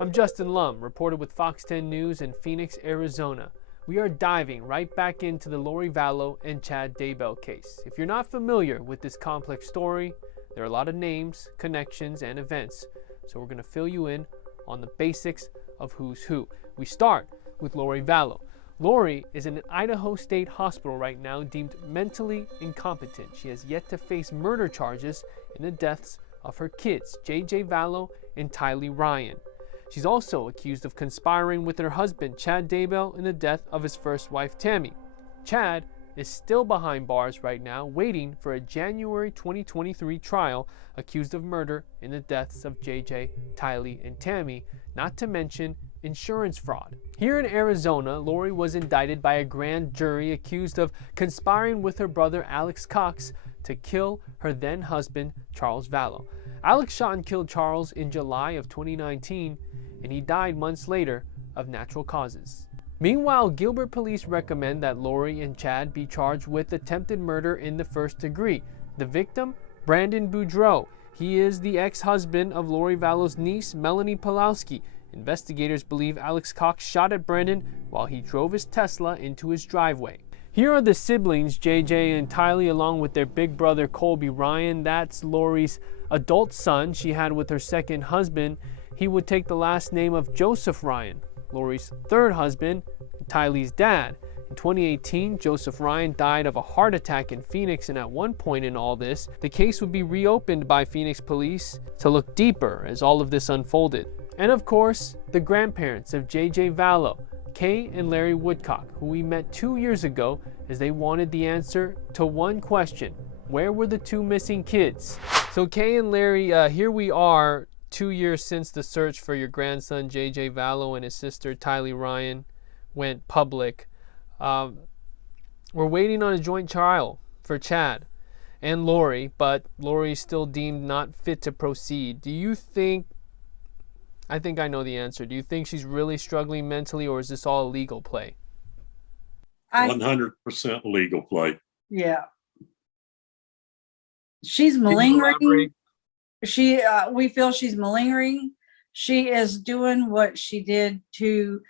I'm Justin Lum, reporter with Fox 10 News in Phoenix, Arizona. We are diving right back into the Lori Vallow and Chad Daybell case. If you're not familiar with this complex story, there are a lot of names, connections, and events. So we're going to fill you in on the basics of who's who. We start with Lori Vallow. Lori is in an Idaho State hospital right now, deemed mentally incompetent. She has yet to face murder charges in the deaths of her kids, J.J. Vallow and Tylee Ryan. She's also accused of conspiring with her husband, Chad Daybell, in the death of his first wife, Tammy. Chad is still behind bars right now, waiting for a January 2023 trial, accused of murder in the deaths of JJ, Tylee, and Tammy, not to mention insurance fraud. Here in Arizona, Lori was indicted by a grand jury accused of conspiring with her brother Alex Cox to kill her then husband, Charles Vallow. Alex shot and killed Charles in July of 2019, and he died months later of natural causes. Meanwhile, Gilbert police recommend that Lori and Chad be charged with attempted murder in the first degree. The victim, Brandon Boudreaux. He is the ex-husband of Lori Vallow's niece, Melanie Pawlowski. Investigators believe Alex Cox shot at Brandon while he drove his Tesla into his driveway. Here are the siblings, JJ and Tylee, along with their big brother, Colby Ryan. That's Lori's adult son she had with her second husband. He would take the last name of Joseph Ryan, Lori's third husband, Tylee's dad. In 2018, Joseph Ryan died of a heart attack in Phoenix, and at one point in all this, the case would be reopened by Phoenix police to look deeper as all of this unfolded. And of course, the grandparents of J.J. Vallow, Kay and Larry Woodcock, who we met 2 years ago as they wanted the answer to one question: where were the two missing kids? So Kay and Larry, here we are 2 years since the search for your grandson J.J. Vallow and his sister Tylee Ryan went public. We're waiting on a joint trial for Chad and Lori, but Lori is still deemed not fit to proceed. Do you think, I think I know the answer, do you think she's really struggling mentally, or is this all a legal play? 100% legal play. Yeah. She's malingering. We feel she's malingering. She is doing what she did to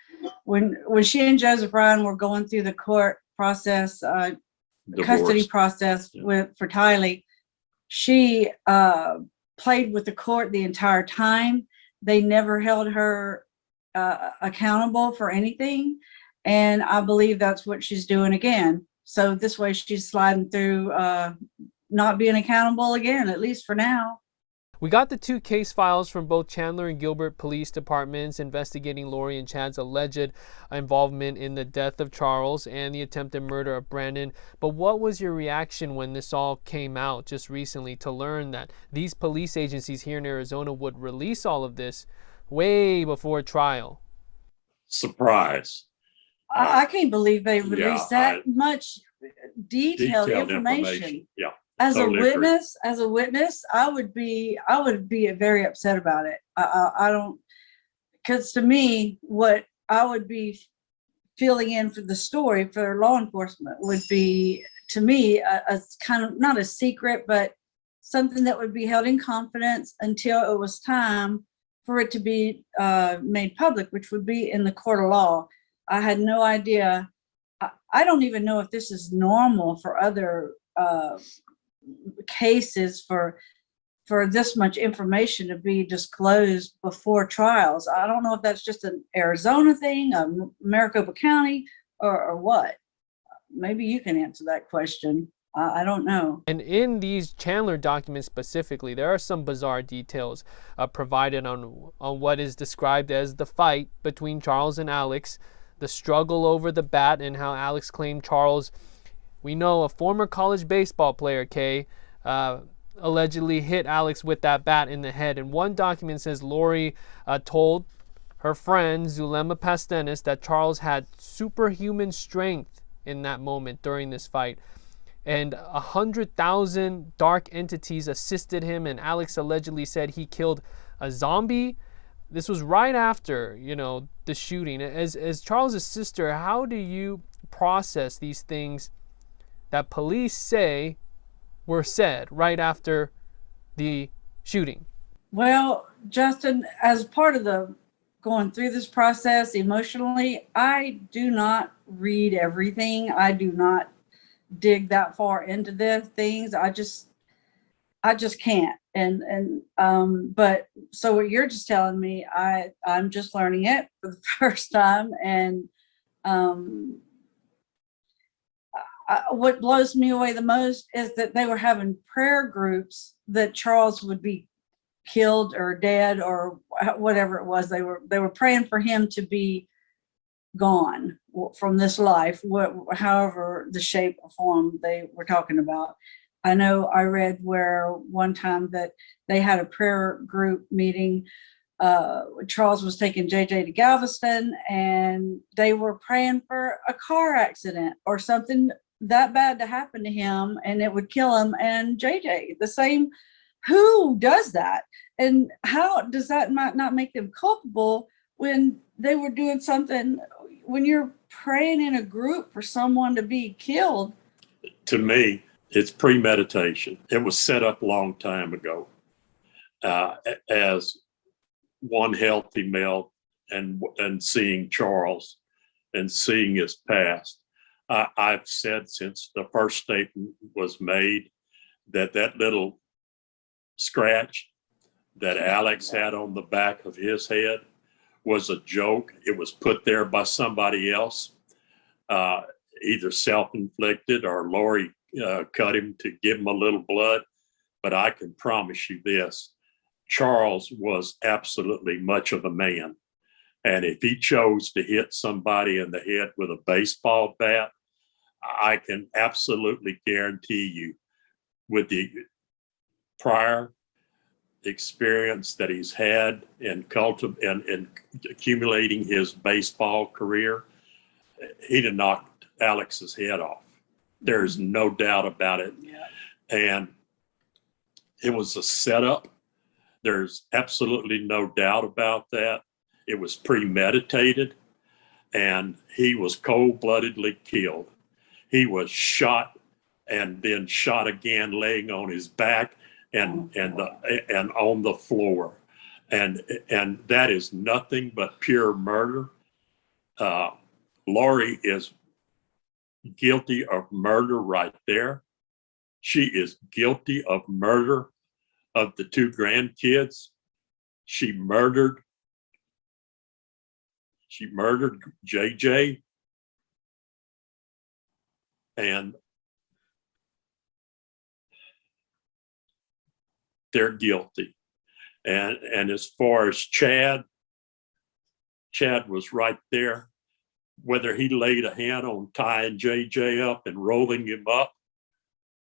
when she and Joseph Ryan were going through the court process, custody process for Tylee. She played with the court the entire time. They never held her accountable for anything, and I believe that's what she's doing again. So this way she's sliding through not being accountable again, at least for now. We got the two case files from both Chandler and Gilbert police departments investigating Lori and Chad's alleged involvement in the death of Charles and the attempted murder of Brandon. But what was your reaction when this all came out just recently, to learn that these police agencies here in Arizona would release all of this way before trial? Surprise. I can't believe they released that much detailed information. Yeah. As totally a witness, I would be very upset about it. I don't, because to me, what I would be filling in for the story for law enforcement would be, to me, a kind of, not a secret, but something that would be held in confidence until it was time for it to be made public, which would be in the court of law. I had no idea. I don't even know if this is normal for other cases for this much information to be disclosed before trials. I don't know if that's just an Arizona thing, Maricopa County, or what. Maybe you can answer that question. I don't know. And in these Chandler documents specifically, there are some bizarre details provided on what is described as the fight between Charles and Alex, the struggle over the bat, and how Alex claimed Charles, we know, a former college baseball player, Kay, allegedly hit Alex with that bat in the head. And one document says Lori told her friend Zulema Pastenis that Charles had superhuman strength in that moment during this fight, and 100,000 dark entities assisted him, and Alex allegedly said he killed a zombie. This was right after, the shooting. As Charles's sister, how do you process these things that police say were said right after the shooting? Well, Justin, as part of the going through this process emotionally, I do not read everything. I do not dig that far into the things. I just can't. But so what you're just telling me, I'm just learning it for the first time. And what blows me away the most is that they were having prayer groups that Charles would be killed or dead or whatever it was. They were praying for him to be gone from this life, however the shape or form they were talking about. I know I read where one time that they had a prayer group meeting. Charles was taking JJ to Galveston, and they were praying for a car accident or something that bad to happen to him, and it would kill him. And JJ, the same. Who does that? And how does that not make them culpable when they were doing something? When you're praying in a group for someone to be killed? To me, it's premeditation. It was set up a long time ago as one healthy male and seeing Charles and seeing his past. I've said since the first statement was made that little scratch that Alex had on the back of his head was a joke. It was put there by somebody else, either self-inflicted or Lori cut him to give him a little blood. But I can promise you this, Charles was absolutely much of a man. And if he chose to hit somebody in the head with a baseball bat, I can absolutely guarantee you, with the prior experience that he's had in accumulating his baseball career, he'd have knocked Alex's head off. There's no doubt about it. Yeah. And it was a setup. There's absolutely no doubt about that. It was premeditated, and he was cold-bloodedly killed. He was shot and then shot again, laying on his back and on the floor, and that is nothing but pure murder. Lori is guilty of murder right there. She is guilty of murder of the two grandkids. She murdered JJ, and they're guilty. And as far as Chad was right there. Whether he laid a hand on tying JJ up and rolling him up,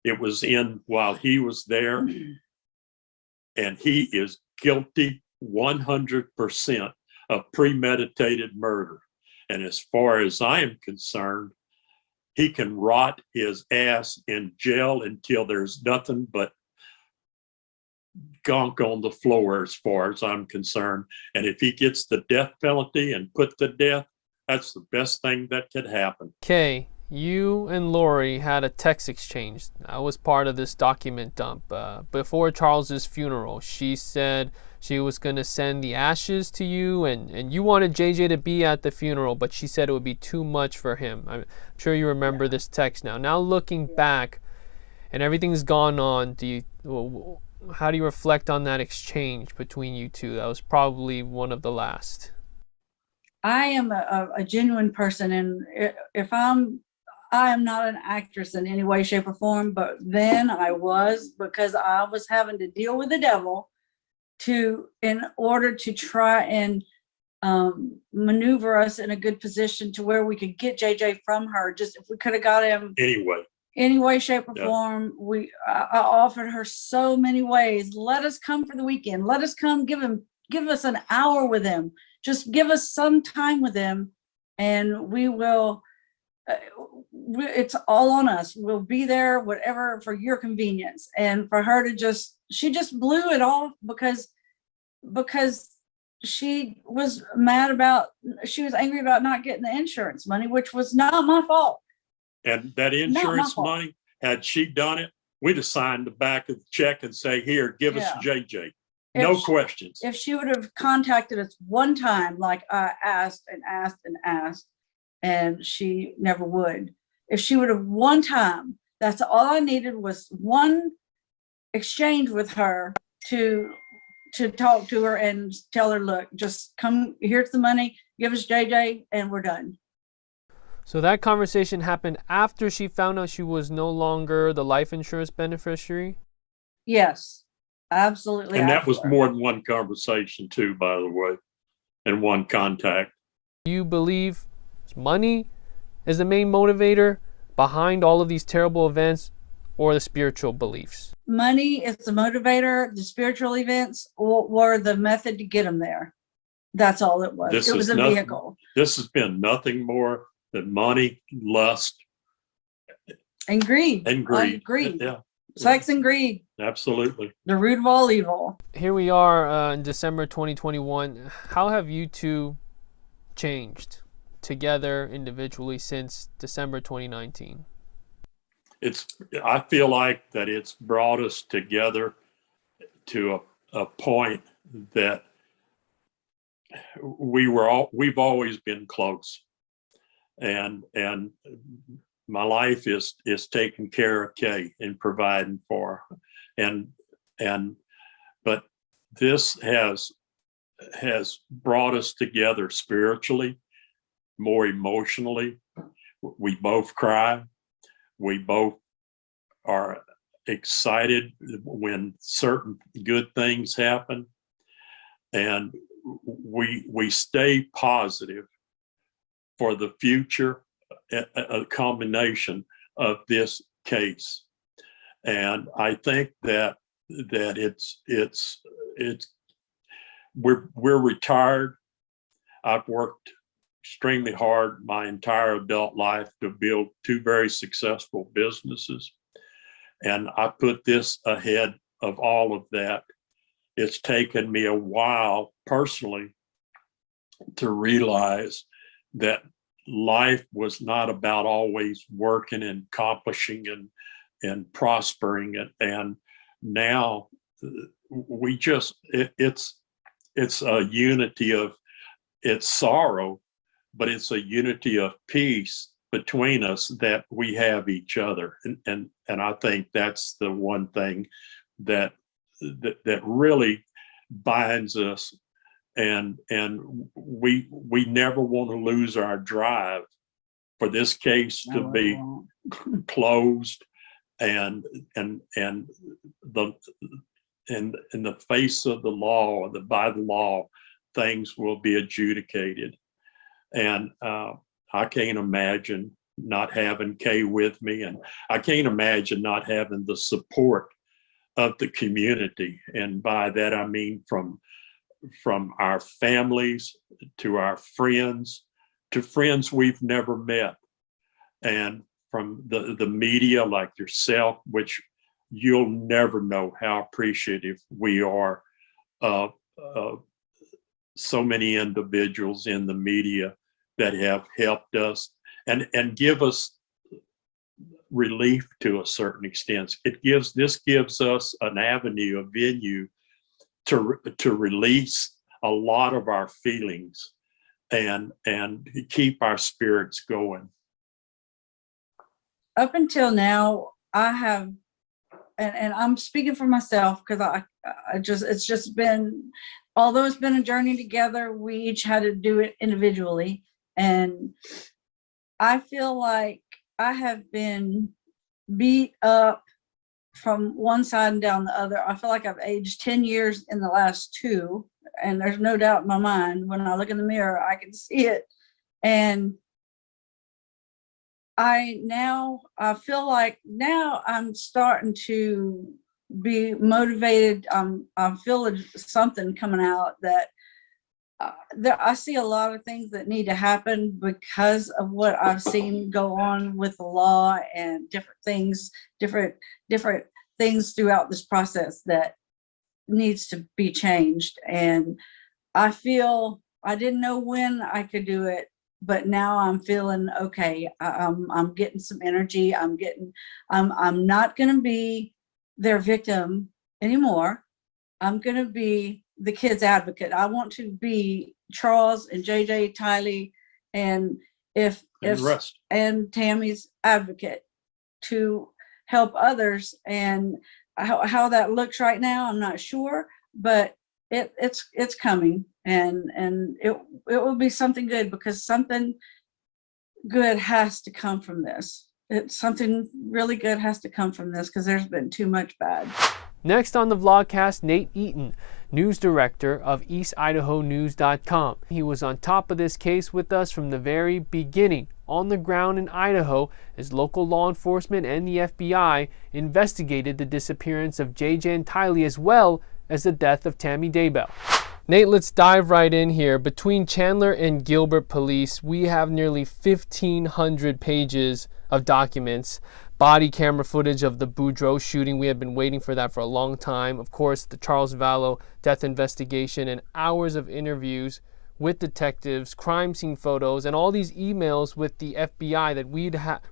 it was in while he was there. And he is guilty 100% of premeditated murder. And as far as I am concerned, he can rot his ass in jail until there's nothing but gunk on the floor, as far as I'm concerned. And if he gets the death penalty and put to death, that's the best thing that could happen. Kay, you and Lori had a text exchange. I was part of this document dump. Before Charles's funeral, she said she was going to send the ashes to you, and you wanted JJ to be at the funeral, but she said it would be too much for him. I'm sure you remember this text now. Now looking back, and everything's gone on, how do you reflect on that exchange between you two? That was probably one of the last. I am a genuine person, and if I am not an actress in any way, shape, or form, but then I was, because I was having to deal with the devil in order to try and maneuver us in a good position to where we could get JJ from her. Just if we could have got him any way, shape, or form. I offered her so many ways. Let us come for the weekend. Let us come, give us an hour with him. Just give us some time with him, and we will. It's all on us. We'll be there, whatever, for your convenience. And for her to she just blew it off because she was angry about not getting the insurance money, which was not my fault. And that insurance money, had she done it, we'd have signed the back of the check and say, here, give us JJ. No questions. If she would have contacted us one time, like I asked and asked and asked, and she never would. If she would have one time, that's all I needed was one exchange with her to talk to her and tell her, look, just come, here's the money, give us JJ, and we're done. So that conversation happened after she found out she was no longer the life insurance beneficiary? Yes, absolutely. And that was after. more than one conversation too, by the way, and one contact. Do you believe money is the main motivator behind all of these terrible events, or the spiritual beliefs? Money is the motivator. The spiritual events were the method to get them there. That's all it was. This It was is a nothing- vehicle. This has been nothing more than money, lust, And greed. and greed. Greed. Yeah, Sex and greed. absolutely. The root of all evil. Here we are in December 2021. How have you two changed together individually since December 2019? I feel like that it's brought us together to a point that we've always been close, and my life is taking care of Kay and providing for her. But this has brought us together spiritually, more emotionally. We both cry. We both are excited when certain good things happen, and we stay positive for the future, a combination of this case. And I think that we're retired. I've worked extremely hard my entire adult life to build two very successful businesses. And I put this ahead of all of that. It's taken me a while personally to realize that life was not about always working and accomplishing and prospering it. And now we just, it's a unity of, it's sorrow, but it's a unity of peace between us that we have each other. And I think that's the one thing that really binds us. And we never want to lose our drive for this case to be closed, and in the face of the law, by the law, things will be adjudicated. And I can't imagine not having Kay with me, and I can't imagine not having the support of the community. And by that I mean from our families to our friends to friends we've never met, and from the media like yourself, which you'll never know how appreciative we are of so many individuals in the media that have helped us and give us relief to a certain extent. This gives us an avenue, a venue to release a lot of our feelings and keep our spirits going. Up until now, I have, and I'm speaking for myself because it's just been, although it's been a journey together, we each had to do it individually. And I feel like I have been beat up from one side and down the other. I feel like I've aged 10 years in the last 2, and there's no doubt in my mind. When I look in the mirror, I can see it. And I feel like now I'm starting to be motivated. I feel something coming out that I see a lot of things that need to happen because of what I've seen go on with the law and different things throughout this process that needs to be changed. And I feel I didn't know when I could do it, but now I'm feeling okay. I'm getting some energy. I'm not going to be their victim anymore. I'm going to be the kids advocate. I want to be Charles and JJ, Tylee, and if And the rest. and Tammy's advocate to help others. And how that looks right now, I'm not sure, but it's coming, and it will be something good, because something good has to come from this. Something really good has to come from this, because there's been too much bad. Next on the vlogcast, Nate Eaton, news director of EastIdahoNews.com. He was on top of this case with us from the very beginning, on the ground in Idaho, as local law enforcement and the FBI investigated the disappearance of JJ and Tylee, as well as the death of Tammy Daybell. Nate, let's dive right in here. Between Chandler and Gilbert police, we have nearly 1,500 pages of documents. Body camera footage of the Boudreaux shooting. We have been waiting for that for a long time. Of course, the Charles Vallow death investigation, and hours of interviews with detectives, crime scene photos, and all these emails with the FBI that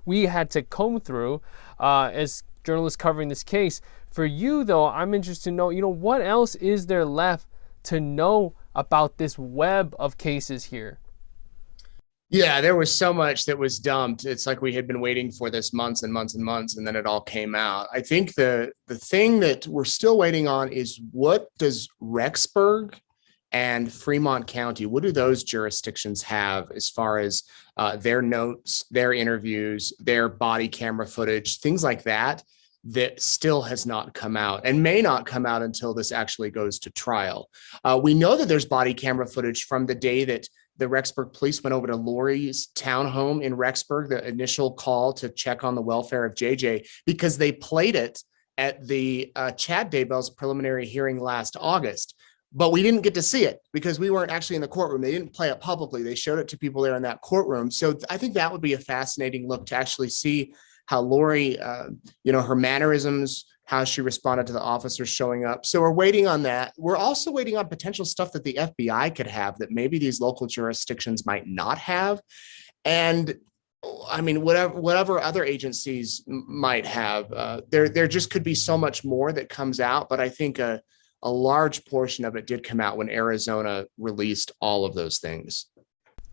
we had to comb through as journalists covering this case. For you, though, I'm interested to know, what else is there left to know about this web of cases here? Yeah, there was so much that was dumped. It's like we had been waiting for this months and months and months, and then it all came out. I think the thing that we're still waiting on is, what does Rexburg and Fremont County, what do those jurisdictions have as far as their notes, their interviews, their body camera footage, things like that, that still has not come out and may not come out until this actually goes to trial. We know that there's body camera footage from the day that the Rexburg police went over to Lori's townhome in Rexburg, the initial call to check on the welfare of JJ, because they played it at the Chad Daybell's preliminary hearing last August. But we didn't get to see it because we weren't actually in the courtroom. They didn't play it publicly. They showed it to people there in that courtroom. So I think that would be a fascinating look to actually see how Lori, her mannerisms, how she responded to the officers showing up. So we're waiting on that. We're also waiting on potential stuff that the FBI could have that maybe these local jurisdictions might not have. And I mean, whatever other agencies might have, there just could be so much more that comes out. But I think a large portion of it did come out when Arizona released all of those things.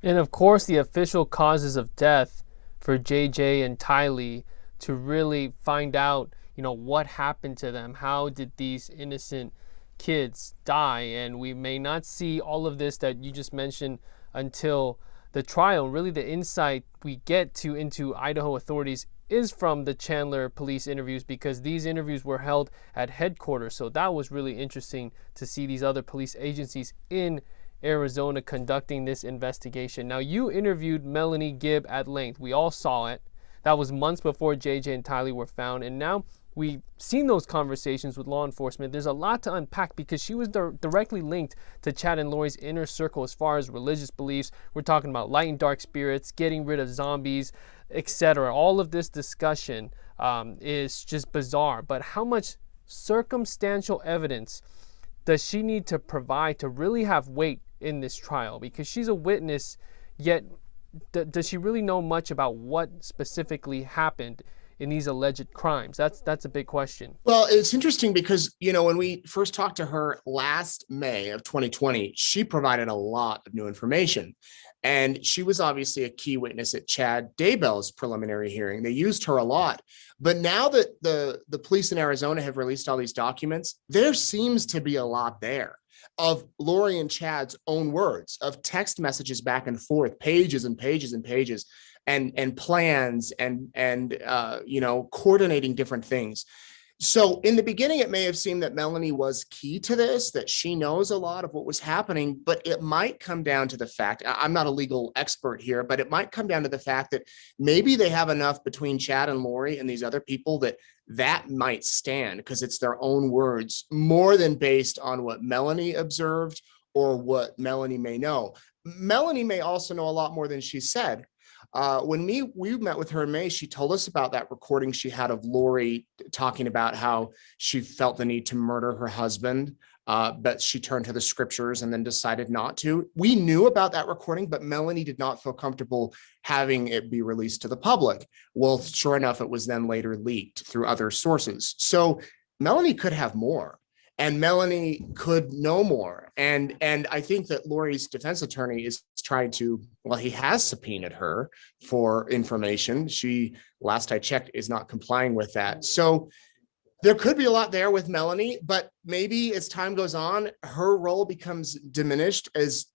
And of course, the official causes of death for JJ and Tylee, to really find out, what happened to them. How did these innocent kids die? And we may not see all of this that you just mentioned until the trial. Really, the insight we get into Idaho authorities is from the Chandler police interviews, because these interviews were held at headquarters. So that was really interesting to see these other police agencies in Arizona conducting this investigation. Now, you interviewed Melanie Gibb at length. We all saw it. That was months before JJ and Tylee were found. And now we've seen those conversations with law enforcement. There's a lot to unpack, because she was directly linked to Chad and Lori's inner circle as far as religious beliefs. We're talking about light and dark spirits, getting rid of zombies, etc. All of this discussion is just bizarre. But how much circumstantial evidence does she need to provide to really have weight in this trial? Because she's a witness, yet does she really know much about what specifically happened in these alleged crimes? That's a big question. Well, it's interesting because, when we first talked to her last May of 2020, she provided a lot of new information. And she was obviously a key witness at Chad Daybell's preliminary hearing. They used her a lot. But now that the police in Arizona have released all these documents, there seems to be a lot there of Lori and Chad's own words, of text messages back and forth, pages and pages and pages, and plans and coordinating different things. So in the beginning, it may have seemed that Melanie was key to this, that she knows a lot of what was happening, but it might come down to the fact, I'm not a legal expert here, but it might come down to the fact that maybe they have enough between Chad and Lori and these other people that might stand, because it's their own words more than based on what Melanie observed or what Melanie may know. Melanie may also know a lot more than she said. When we met with her in May, she told us about that recording she had of Lori talking about how she felt the need to murder her husband, but she turned to the scriptures and then decided not to. We knew about that recording, but Melanie did not feel comfortable having it be released to the public. Well, sure enough, it was then later leaked through other sources. So Melanie could have more. And Melanie could know more. And I think that Lori's defense attorney is trying to, well, he has subpoenaed her for information. She, last I checked, is not complying with that. So there could be a lot there with Melanie, but maybe as time goes on, her role becomes diminished as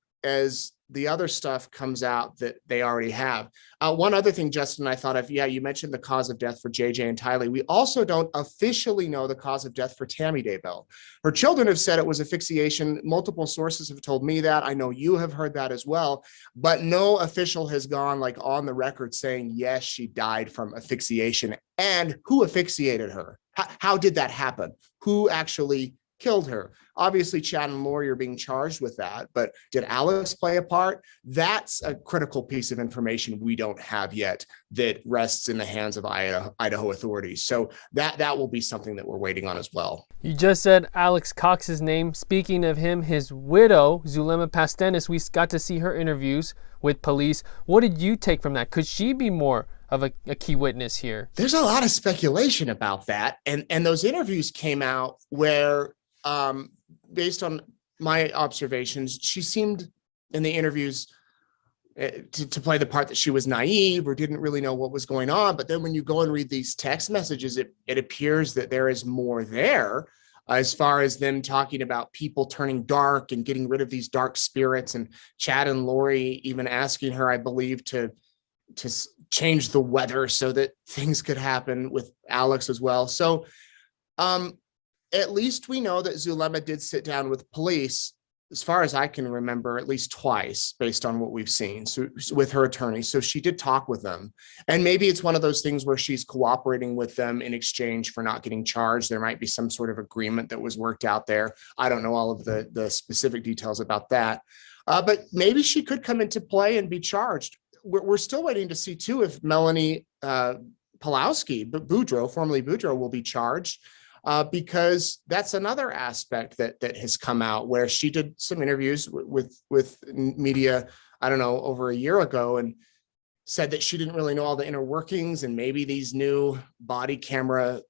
the other stuff comes out that they already have. One other thing, Justin, I thought of, you mentioned the cause of death for JJ and Tylee. We also don't officially know the cause of death for Tammy Daybell. Her children have said it was asphyxiation. Multiple sources have told me that. I know you have heard that as well, but no official has gone like on the record saying, yes, she died from asphyxiation. And who asphyxiated her? How did that happen? Who actually killed her? Obviously, Chad and Lori are being charged with that, but did Alex play a part? That's a critical piece of information we don't have yet that rests in the hands of Idaho authorities. So that will be something that we're waiting on as well. You just said Alex Cox's name. Speaking of him, his widow, Zulema Pastenis, we got to see her interviews with police. What did you take from that? Could she be more of a key witness here? There's a lot of speculation about that. And those interviews came out where, based on my observations, she seemed in the interviews to play the part that she was naive or didn't really know what was going on. But then when you go and read these text messages, it appears that there is more there, as far as them talking about people turning dark and getting rid of these dark spirits, and Chad and Lori even asking her, I believe, to change the weather so that things could happen with Alex as well. So at least we know that Zulema did sit down with police, as far as I can remember, at least twice, based on what we've seen, so with her attorney. So she did talk with them. And maybe it's one of those things where she's cooperating with them in exchange for not getting charged. There might be some sort of agreement that was worked out there. I don't know all of the specific details about that. But maybe she could come into play and be charged. We're still waiting to see, too, if Melanie Pulowski, Boudreaux, formerly Boudreaux, will be charged. Because that's another aspect that has come out, where she did some interviews with media, I don't know, over a year ago, and said that she didn't really know all the inner workings, and maybe these new body camera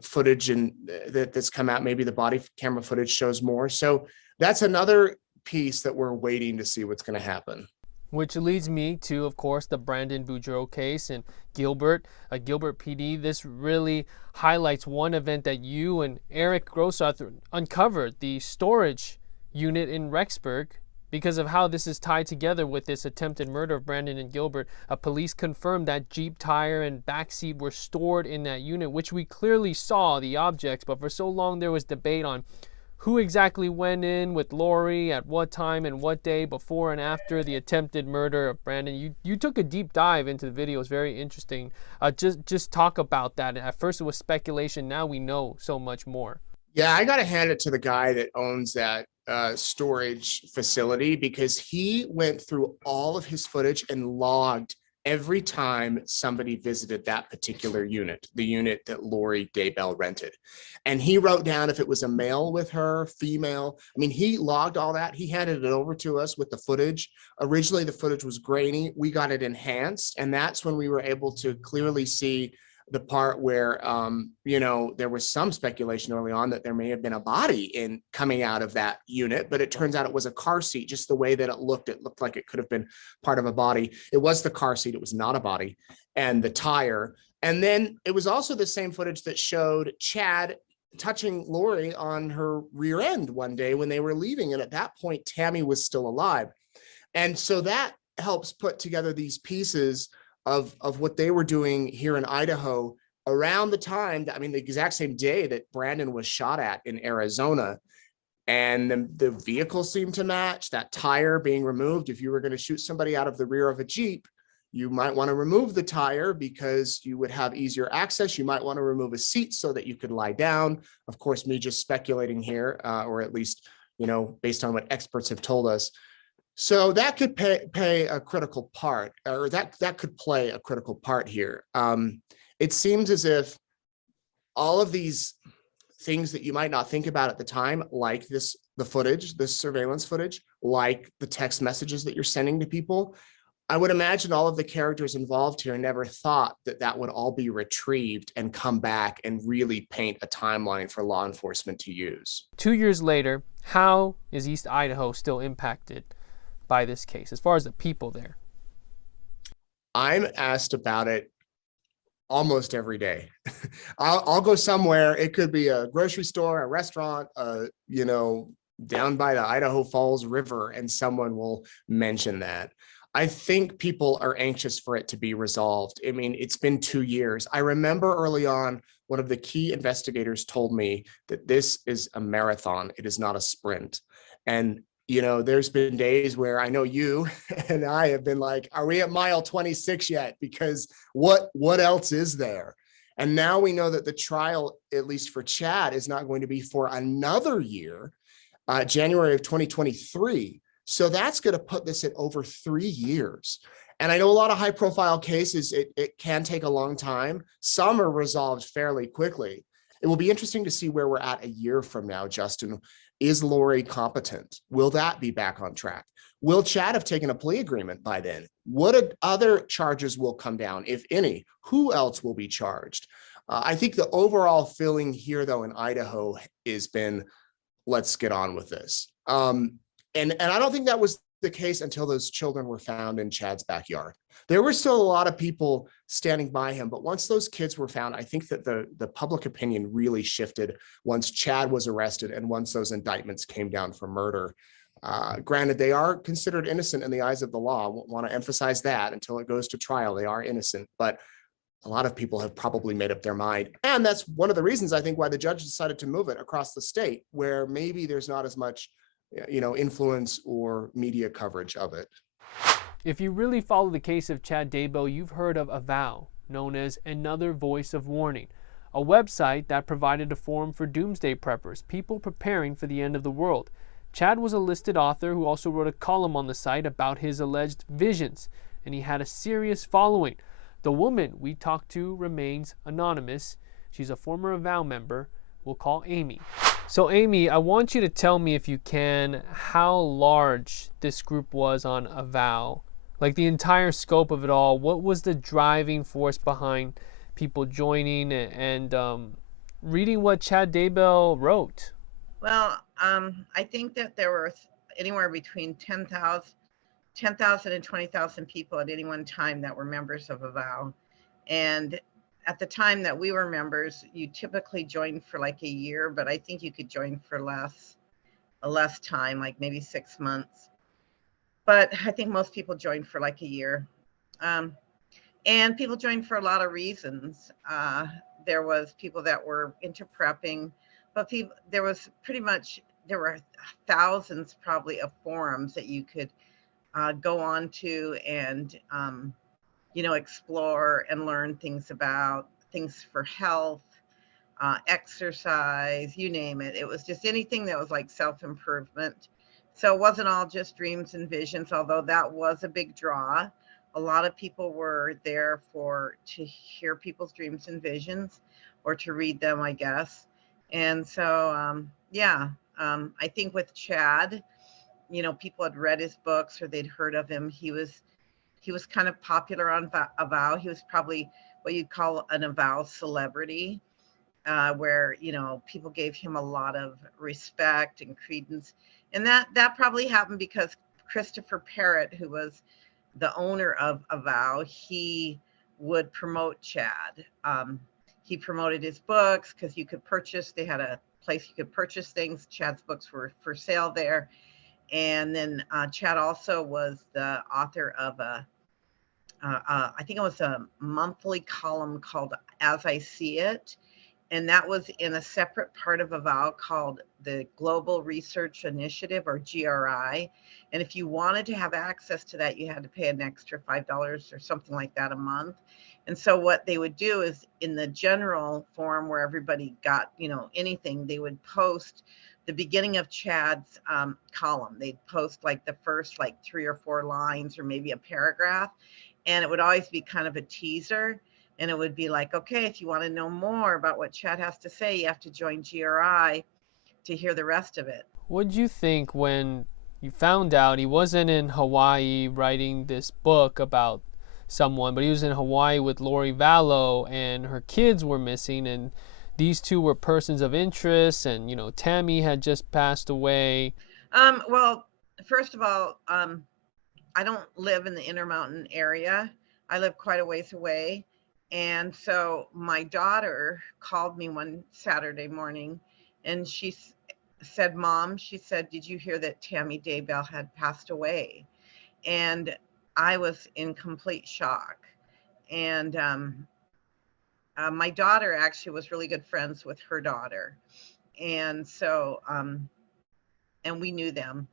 footage and that's come out, maybe the body camera footage shows more. So that's another piece that we're waiting to see what's going to happen. Which leads me to, of course, the Brandon Boudreaux case and Gilbert PD. This really highlights one event that you and Eric Grossarth uncovered, the storage unit in Rexburg, because of how this is tied together with this attempted murder of Brandon and Gilbert. Police confirmed that Jeep tire and backseat were stored in that unit, which we clearly saw the objects, but for so long there was debate on who exactly went in with Lori at what time and what day before and after the attempted murder of Brandon. You took a deep dive into the video. It's very interesting. Just talk about that. At first it was speculation. Now we know so much more. Yeah, I got to hand it to the guy that owns that storage facility, because he went through all of his footage and logged every time somebody visited that particular unit, the unit that Lori Daybell rented. And he wrote down if it was a male with her, female. I mean, he logged all that. He handed it over to us with the footage. Originally, the footage was grainy. We got it enhanced. And that's when we were able to clearly see the part where, there was some speculation early on that there may have been a body coming out of that unit, but it turns out it was a car seat. Just the way that it looked like it could have been part of a body. It was the car seat. It was not a body, and the tire. And then it was also the same footage that showed Chad touching Lori on her rear end one day when they were leaving. And at that point, Tammy was still alive. And so that helps put together these pieces of what they were doing here in Idaho around the time that, the exact same day that Brandon was shot at in Arizona. And the vehicle seemed to match, that tire being removed. If you were going to shoot somebody out of the rear of a Jeep, you might want to remove the tire because you would have easier access. You might want to remove a seat so that you could lie down. Of course, me just speculating here, or at least, based on what experts have told us. So that could play a critical part, or that could play a critical part here. It seems as if all of these things that you might not think about at the time, like the footage, this surveillance footage, like the text messages that you're sending to people, I would imagine all of the characters involved here never thought that that would all be retrieved and come back and really paint a timeline for law enforcement to use. 2 years later, how is East Idaho still impacted by this case as far as the people there? I'm asked about it almost every day. I'll go somewhere. It could be a grocery store, a restaurant, down by the Idaho Falls River, and someone will mention that. I think people are anxious for it to be resolved. I mean, it's been 2 years. I remember early on, one of the key investigators told me that this is a marathon. It is not a sprint. And there's been days where I know you and I have been like, are we at mile 26 yet? Because what else is there? And now we know that the trial, at least for Chad, is not going to be for another year, January of 2023. So that's going to put this at over 3 years. And I know a lot of high profile cases, it can take a long time. Some are resolved fairly quickly. It will be interesting to see where we're at a year from now, Justin. Is Lori competent? Will that be back on track? Will Chad have taken a plea agreement by then? What other charges will come down, if any? Who else will be charged? I think the overall feeling here, though, in Idaho has been, let's get on with this. And I don't think that was the case until those children were found in Chad's backyard. There were still a lot of people standing by him, but once those kids were found, I think that the public opinion really shifted once Chad was arrested and once those indictments came down for murder. Granted, they are considered innocent in the eyes of the law. I want to emphasize that until it goes to trial, they are innocent, but a lot of people have probably made up their mind. And that's one of the reasons I think why the judge decided to move it across the state, where maybe there's not as much influence or media coverage of it. If you really follow the case of Chad Daybell, you've heard of Vallow, known as Another Voice of Warning, a website that provided a forum for doomsday preppers, people preparing for the end of the world. Chad was a listed author who also wrote a column on the site about his alleged visions, and he had a serious following. The woman we talked to remains anonymous. She's a former Vallow member. We'll call Amy. So Amy, I want you to tell me, if you can, how large this group was on Vallow. Like the entire scope of it all. What was the driving force behind people joining and reading what Chad Daybell wrote? Well, I think that there were anywhere between 10,000 and 20,000 people at any one time that were members of Vallow. And at the time that we were members, you typically joined for like a year, but I think you could join for less time, like maybe 6 months. But I think most people joined for like a year. And people joined for a lot of reasons. There was people that were into prepping, but there were thousands probably of forums that you could go on to and explore and learn things about things for health, exercise, you name it. It was just anything that was like self-improvement. So it wasn't all just dreams and visions, although that was a big draw. A lot of people were there to hear people's dreams and visions or to read them, I guess. And so, I think with Chad, people had read his books or they'd heard of him. He was kind of popular on Vallow. He was probably what you'd call an Vallow celebrity, where people gave him a lot of respect and credence, and that probably happened because Christopher Parrott, who was the owner of Vallow, he would promote Chad. He promoted his books because you could purchase. They had a place you could purchase things. Chad's books were for sale there. And then Chad also was the author of I think it was a monthly column called As I See It. And that was in a separate part of Vallow called the Global Research Initiative, or GRI. And if you wanted to have access to that, you had to pay an extra $5 or something like that a month. And so what they would do is in the general forum where everybody got, anything, they would post the beginning of Chad's column. They'd post like the first 3 or 4 lines or maybe a paragraph. And it would always be kind of a teaser. And it would be like, okay, if you want to know more about what Chad has to say, you have to join GRI to hear the rest of it. What did you think when you found out he wasn't in Hawaii writing this book about someone, but he was in Hawaii with Lori Vallow, and her kids were missing, and these two were persons of interest, and Tammy had just passed away. Well, first of all, I don't live in the Intermountain area. I live quite a ways away. And so my daughter called me one Saturday morning, and she said, Mom, she said, did you hear that Tammy Daybell had passed away? And I was in complete shock. And my daughter actually was really good friends with her daughter. And so, and we knew them.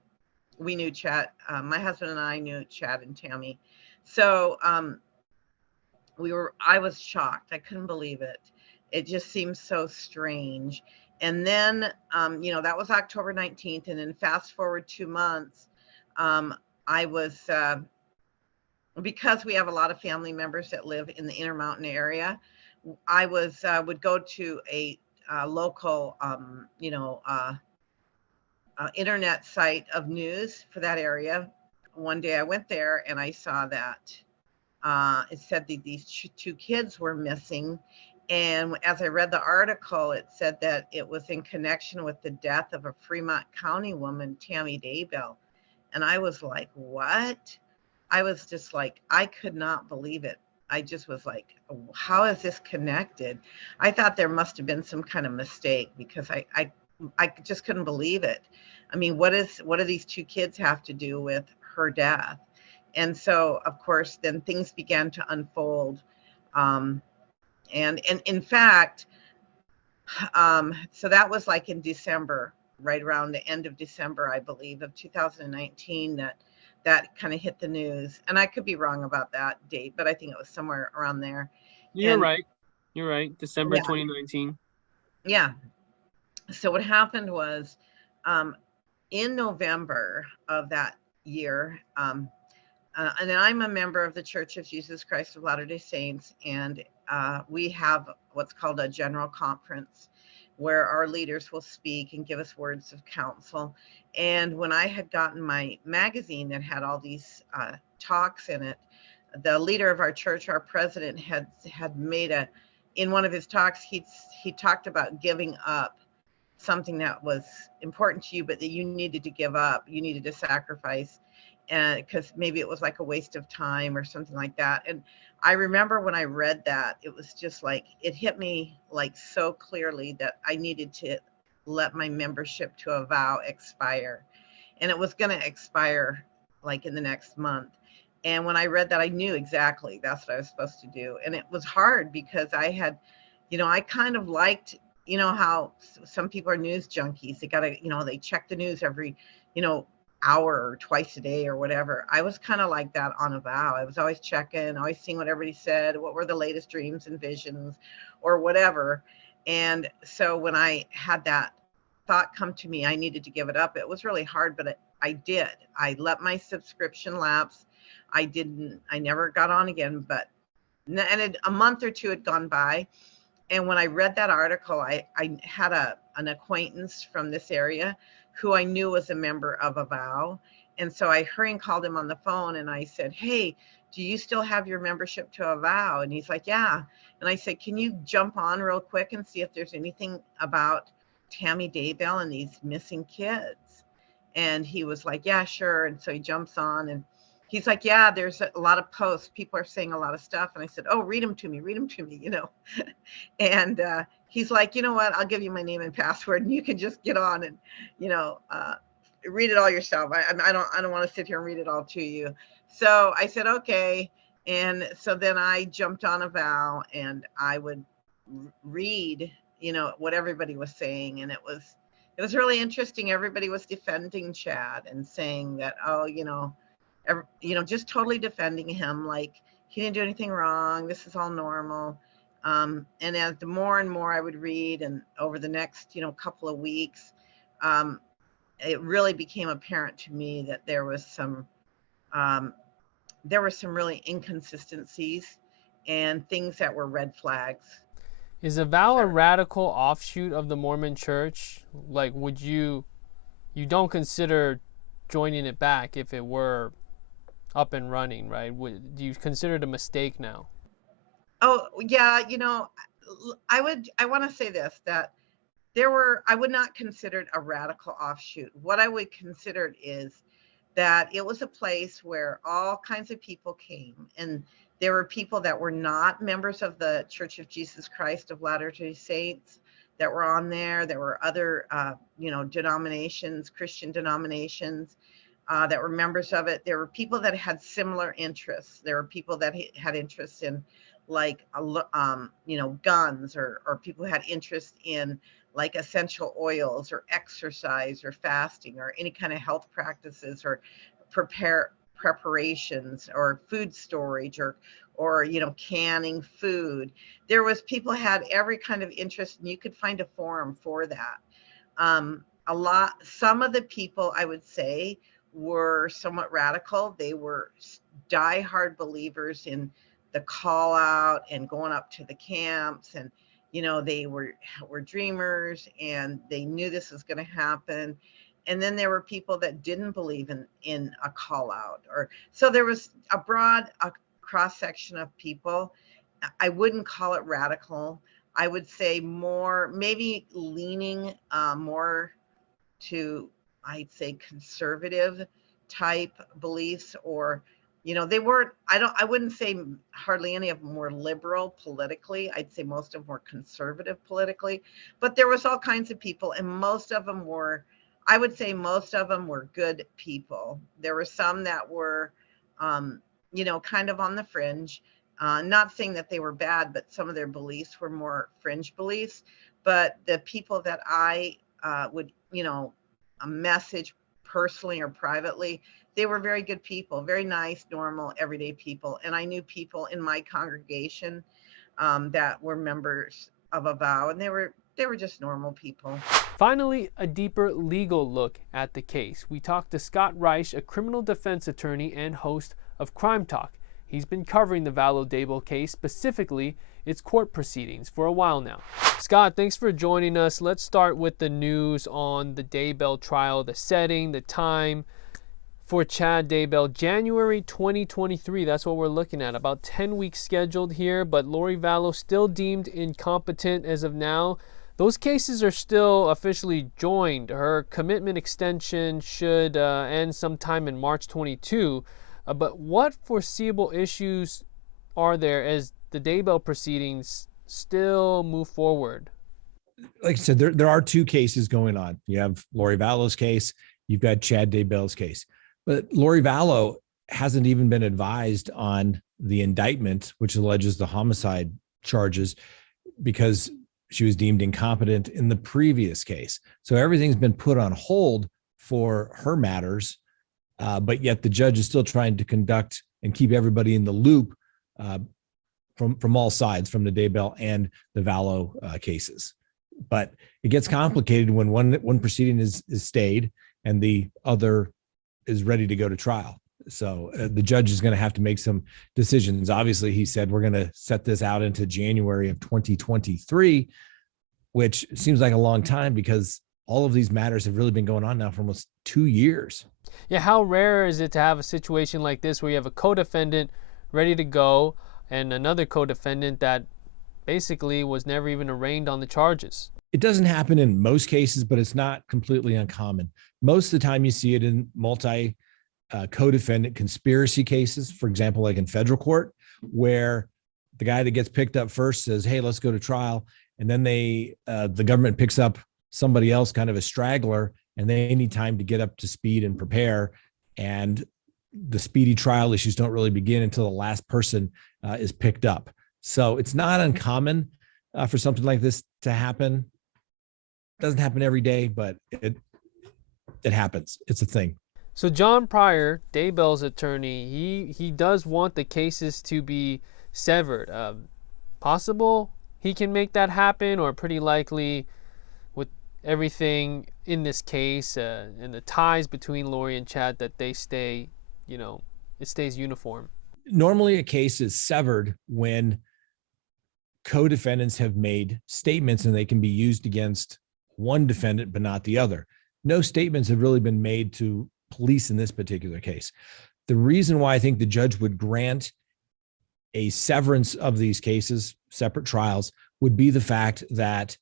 We knew Chad. My husband and I knew Chad and Tammy. So I was shocked. I couldn't believe it. It just seemed so strange. And then, that was October 19th. And then fast forward 2 months, I was, because we have a lot of family members that live in the Intermountain area, I would go to a local, internet site of news for that area. One day I went there and I saw that it said that these two kids were missing. And as I read the article, it said that it was in connection with the death of a Fremont County woman, Tammy Daybell. And I was like, what? I was just like, I could not believe it. I just was like, how is this connected? I thought there must have been some kind of mistake, because I just couldn't believe it. I mean, what do these two kids have to do with her death? And so, of course, then things began to unfold. And in fact, so that was like in December, right around the end of December, I believe, of 2019, that kind of hit the news. And I could be wrong about that date, but I think it was somewhere around there. You're right. You're right. December Yeah. 2019. Yeah. So what happened was, in November of that year, and I'm a member of the Church of Jesus Christ of Latter-day Saints, and we have what's called a general conference where our leaders will speak and give us words of counsel. And when I had gotten my magazine that had all these talks in it, the leader of our church, our president, had made in one of his talks, he talked about giving up something that was important to you, but that you needed to give up, you needed to sacrifice, and because maybe it was like a waste of time or something like that. And I remember when I read that, it was just like, it hit me like so clearly that I needed to let my membership to a vow expire. And it was going to expire like in the next month. And when I read that, I knew exactly that's what I was supposed to do. And it was hard because I had, I kind of liked, how some people are news junkies. They gotta, they check the news every, hour or twice a day or whatever. I was kind of like that on a vow. I was always checking, always seeing what everybody said, what were the latest dreams and visions or whatever. And so when I had that thought come to me, I needed to give it up. It was really hard, but I did. I let my subscription lapse. I never got on again, and a month or two had gone by. And when I read that article, I had an acquaintance from this area who I knew was a member of a vow. And so I hurried and called him on the phone and I said, hey, do you still have your membership to a vow? And he's like, yeah. And I said, can you jump on real quick and see if there's anything about Tammy Daybell and these missing kids? And he was like, yeah, sure. And so he jumps on and he's like, yeah, there's a lot of posts. People are saying a lot of stuff. And I said, oh, read them to me, and he's like, you know what, I'll give you my name and password and you can just get on and, read it all yourself. I don't want to sit here and read it all to you. So I said, okay. And so then I jumped on a vow and I would read, what everybody was saying. And it was really interesting. Everybody was defending Chad and saying that, oh, just totally defending him. Like he didn't do anything wrong. This is all normal. And as the more and more I would read and over the next, couple of weeks, it really became apparent to me that there were some really inconsistencies and things that were red flags. Is a vow a radical offshoot of the Mormon Church? Like, you don't consider joining it back if it were up and running, right? Do you consider it a mistake now? Oh, yeah, I want to say this, that I would not consider it a radical offshoot. What I would consider it is that it was a place where all kinds of people came, and there were people that were not members of the Church of Jesus Christ of Latter-day Saints that were on there. There were other, denominations, Christian denominations, that were members of it. There were people that had similar interests. There were people that had interests in like, guns, or people who had interest in like essential oils or exercise or fasting or any kind of health practices or preparations or food storage or canning food. There was people had every kind of interest, and you could find a forum for that. Some of the people, I would say, were somewhat radical. They were diehard believers in the call out and going up to the camps, and they were dreamers, and they knew this was going to happen. And then there were people that didn't believe in a call out, or so there was a broad cross section of people. I wouldn't call it radical. I would say more, maybe leaning more to, I'd say, conservative type beliefs, or they weren't, I wouldn't say hardly any of them were liberal politically. I'd say most of them were conservative politically, but there was all kinds of people, and most of them were, I would say most of them were good people. There were some that were kind of on the fringe, not saying that they were bad, but some of their beliefs were more fringe beliefs. But the people that I would a message personally or privately, they were very good people, very nice, normal, everyday people. And I knew people in my congregation that were members of a vow, and they were just normal people. Finally, a deeper legal look at the case. We talked to Scott Reich, a criminal defense attorney and host of Crime Talk. He's been covering the Vallow Daybell case, specifically its court proceedings, for a while now. Scott, thanks for joining us. Let's start with the news on the Daybell trial, the setting, the time for Chad Daybell, January 2023. That's what we're looking at. About 10 weeks scheduled here, but Lori Vallow still deemed incompetent as of now. Those cases are still officially joined. Her commitment extension should end sometime in March 22. But what foreseeable issues are there as the Daybell proceedings still move forward? Like I said, there are two cases going on. You have Lori Vallow's case, you've got Chad Daybell's case. But Lori Vallow hasn't even been advised on the indictment, which alleges the homicide charges, because she was deemed incompetent in the previous case. So everything's been put on hold for her matters, but yet the judge is still trying to conduct and keep everybody in the loop from all sides, from the Daybell and the Vallow cases. But it gets complicated when one proceeding is stayed and the other is ready to go to trial. So the judge is going to have to make some decisions. Obviously, he said we're going to set this out into January of 2023, which seems like a long time because all of these matters have really been going on now for almost 2 years. Yeah, how rare is it to have a situation like this where you have a co-defendant ready to go and another co-defendant that basically was never even arraigned on the charges? It doesn't happen in most cases, but it's not completely uncommon. Most of the time you see it in co-defendant conspiracy cases, for example, like in federal court, where the guy that gets picked up first says, hey, let's go to trial. And then the government picks up somebody else, kind of a straggler, and they need time to get up to speed and prepare. And the speedy trial issues don't really begin until the last person is picked up. So it's not uncommon for something like this to happen. Doesn't happen every day, but it happens. It's a thing. So John Pryor, Daybell's attorney, he does want the cases to be severed. Possible he can make that happen, or pretty likely with everything in this case and the ties between Lori and Chad that they stay, it stays uniform. Normally a case is severed when co-defendants have made statements and they can be used against one defendant but not the other. No statements have really been made to police in this particular case. The reason why I think the judge would grant a severance of these cases, separate trials, would be the fact that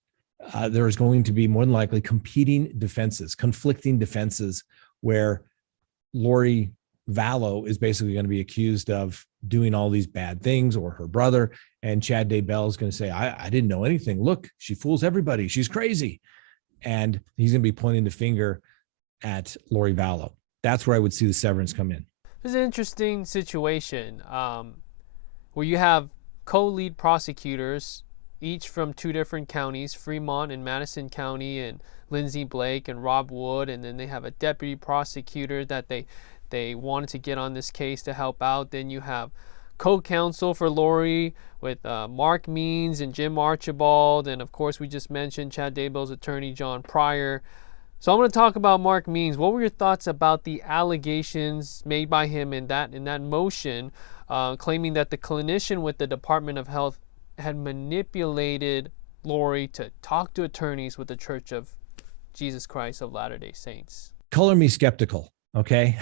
there is going to be more than likely competing defenses, conflicting defenses, where Lori Vallow is basically going to be accused of doing all these bad things, or her brother, and Chad Daybell is going to say, I didn't know anything. Look, she fools everybody. She's crazy. And he's going to be pointing the finger at Lori Vallow. That's where I would see the severance come in. It's an interesting situation where you have co-lead prosecutors, each from two different counties, Fremont and Madison County, and Lindsay Blake and Rob Wood, and then they have a deputy prosecutor that they wanted to get on this case to help out. Then you have co-counsel for Lori with Mark Means and Jim Archibald, and of course we just mentioned Chad Daybell's attorney John Pryor. So I'm going to talk about Mark Means. What were your thoughts about the allegations made by him in that motion, claiming that the clinician with the Department of Health had manipulated Lori to talk to attorneys with the Church of Jesus Christ of Latter-day Saints? Color me skeptical, okay?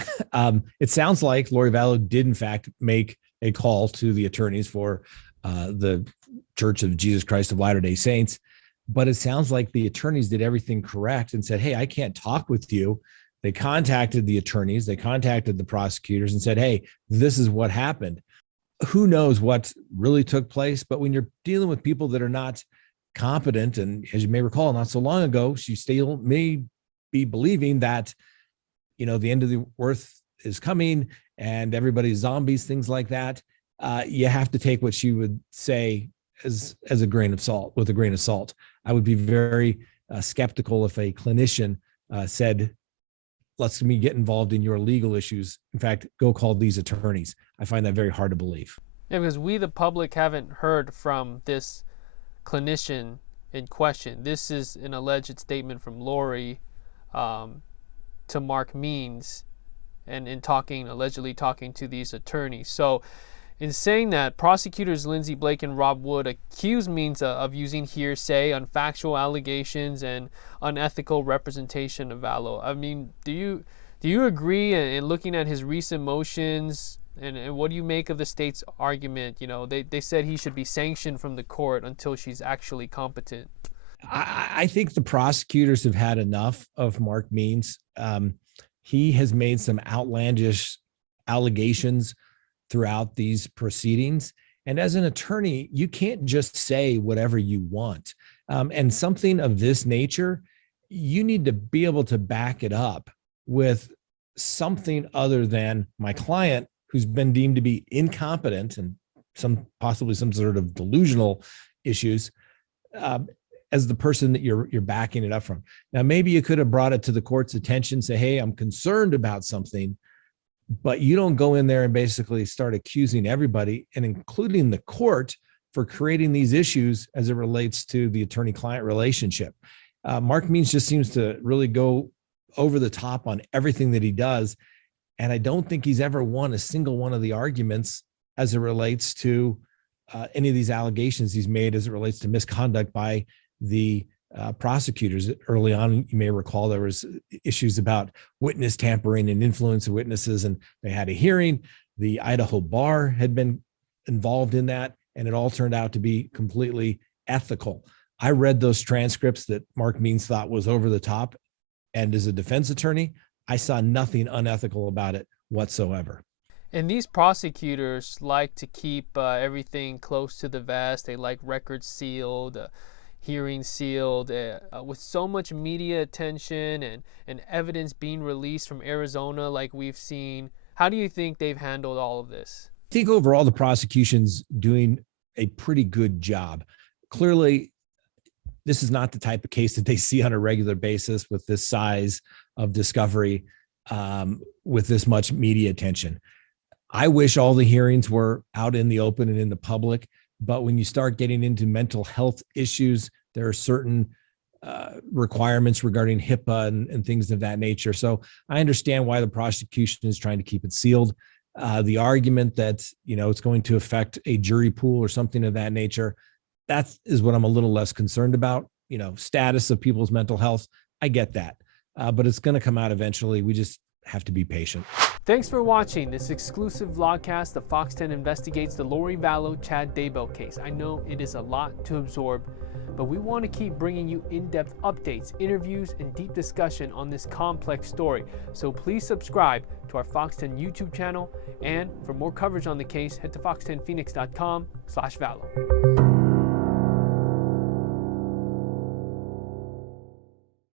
It sounds like Lori Vallow did in fact make a call to the attorneys for the Church of Jesus Christ of Latter-day Saints, but it sounds like the attorneys did everything correct and said, hey, I can't talk with you. They contacted the attorneys, they contacted the prosecutors and said, hey, this is what happened. Who knows what really took place, but when you're dealing with people that are not competent, and as you may recall, not so long ago, she still may be believing that, you know, the end of the earth is coming and everybody's zombies, things like that. You have to take what she would say as a grain of salt, with a grain of salt. I would be very skeptical if a clinician said, let's me get involved in your legal issues. In fact, go call these attorneys. I find that very hard to believe. Yeah, because we, the public, haven't heard from this clinician in question. This is an alleged statement from Lori to Mark Means, and in allegedly talking to these attorneys. So in saying that, prosecutors Lindsay Blake and Rob Wood accuse Means of using hearsay, unfactual allegations, and unethical representation of Vallow. I mean, do you agree? In looking at his recent motions, and what do you make of the state's argument? You know, they said he should be sanctioned from the court until she's actually competent. I think the prosecutors have had enough of Mark Means. He has made some outlandish allegations throughout these proceedings. And as an attorney, you can't just say whatever you want. And something of this nature, you need to be able to back it up with something other than my client, who's been deemed to be incompetent and possibly some sort of delusional issues, as the person that you're backing it up from. Now, maybe you could have brought it to the court's attention, say, hey, I'm concerned about something, but you don't go in there and basically start accusing everybody, and including the court, for creating these issues as it relates to the attorney-client relationship. Mark Means just seems to really go over the top on everything that he does. And I don't think he's ever won a single one of the arguments as it relates to any of these allegations he's made as it relates to misconduct by the prosecutors. Early on, you may recall there was issues about witness tampering and influence of witnesses, and they had a hearing. The Idaho bar had been involved in that, and it all turned out to be completely ethical. I read those transcripts that Mark Means thought was over the top, and as a defense attorney, I saw nothing unethical about it whatsoever. And these prosecutors like to keep everything close to the vest. They like records sealed, hearings sealed. With so much media attention and evidence being released from Arizona like we've seen, how do you think they've handled all of this? I think overall the prosecution's doing a pretty good job. Clearly, this is not the type of case that they see on a regular basis with this size of discovery, with this much media attention. I wish all the hearings were out in the open and in the public, but when you start getting into mental health issues, there are certain requirements regarding HIPAA and things of that nature. So I understand why the prosecution is trying to keep it sealed. The argument that, you know, it's going to affect a jury pool or something of that nature, that is what I'm a little less concerned about. Status of people's mental health, I get that, but it's going to come out eventually. We just have to be patient. Thanks for watching this exclusive vlogcast of Fox 10 investigates the Lori Vallow Chad Daybell case. I know it is a lot to absorb, but we want to keep bringing you in-depth updates, interviews, and deep discussion on this complex story. So please subscribe to our Fox 10 YouTube channel, and for more coverage on the case, head to fox10phoenix.com/Vallow.